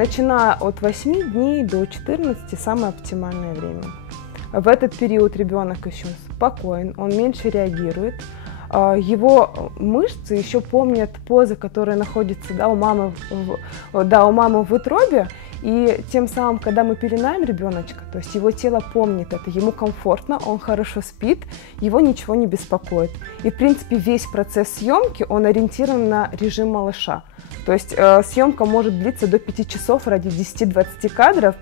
начиная от 8 дней до 14 самое оптимальное время. В этот период ребенок еще спокоен, он меньше реагирует, его мышцы еще помнят позы, которые находятся у мамы в утробе, и тем самым, когда мы пеленаем ребеночка, то есть его тело помнит это, ему комфортно, он хорошо спит, его ничего не беспокоит. И в принципе весь процесс съемки, он ориентирован на режим малыша. То есть съемка может длиться до 5 часов ради 10-20 кадров.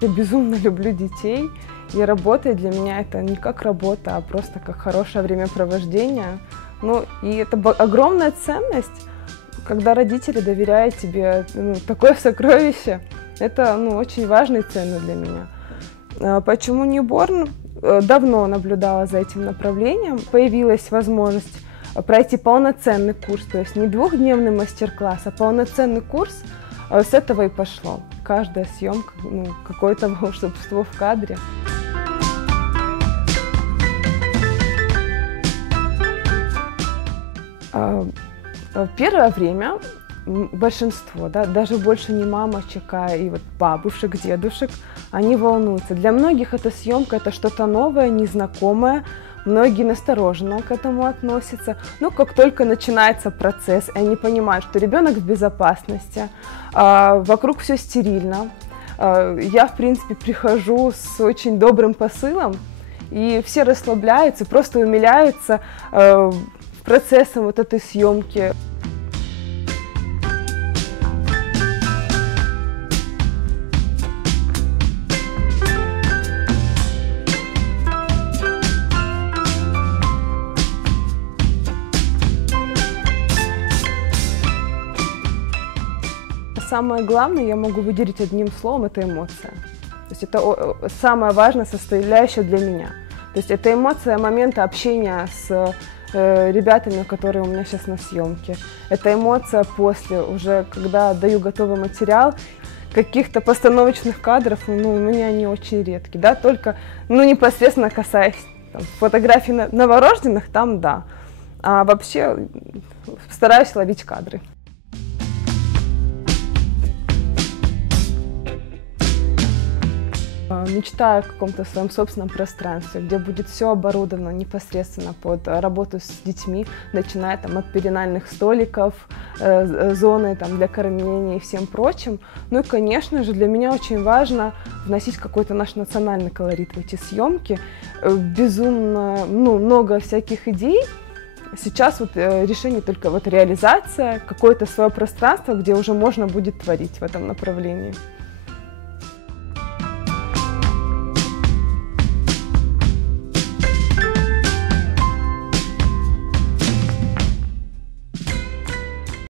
Я безумно люблю детей, и работа для меня это не как работа, а просто как хорошее времяпровождение. Ну, и это огромная ценность, когда родители доверяют тебе такое сокровище. Это очень важно и ценно для меня. Почему Newborn? Давно наблюдала за этим направлением. Появилась возможность пройти полноценный курс, то есть не двухдневный мастер-класс, а полноценный курс. С этого и пошло. Каждая съемка, какое-то волшебство в кадре. Первое время большинство, даже больше не мамочек, а и бабушек, дедушек, они волнуются. Для многих эта съемка это что-то новое, незнакомое. Многие настороженно к этому относятся, но как только начинается процесс, и они понимают, что ребенок в безопасности, вокруг все стерильно, я, в принципе, прихожу с очень добрым посылом, и все расслабляются, просто умиляются процессом этой съемки. Самое главное, я могу выделить одним словом, это эмоция. То есть это самая важная составляющая для меня. То есть это эмоция момента общения с ребятами, которые у меня сейчас на съемке. Это эмоция после, уже когда даю готовый материал. Каких-то постановочных кадров у меня они очень редкие. Только непосредственно касаясь фотографий новорожденных, там да. А вообще стараюсь ловить кадры. Мечтаю о каком-то своем собственном пространстве, где будет все оборудовано непосредственно под работу с детьми, начиная от пеленальных столиков, зоны для кормления и всем прочим. Ну и, конечно же, для меня очень важно вносить какой-то наш национальный колорит в эти съемки. Безумно много всяких идей. Сейчас решение только реализация, какое-то свое пространство, где уже можно будет творить в этом направлении.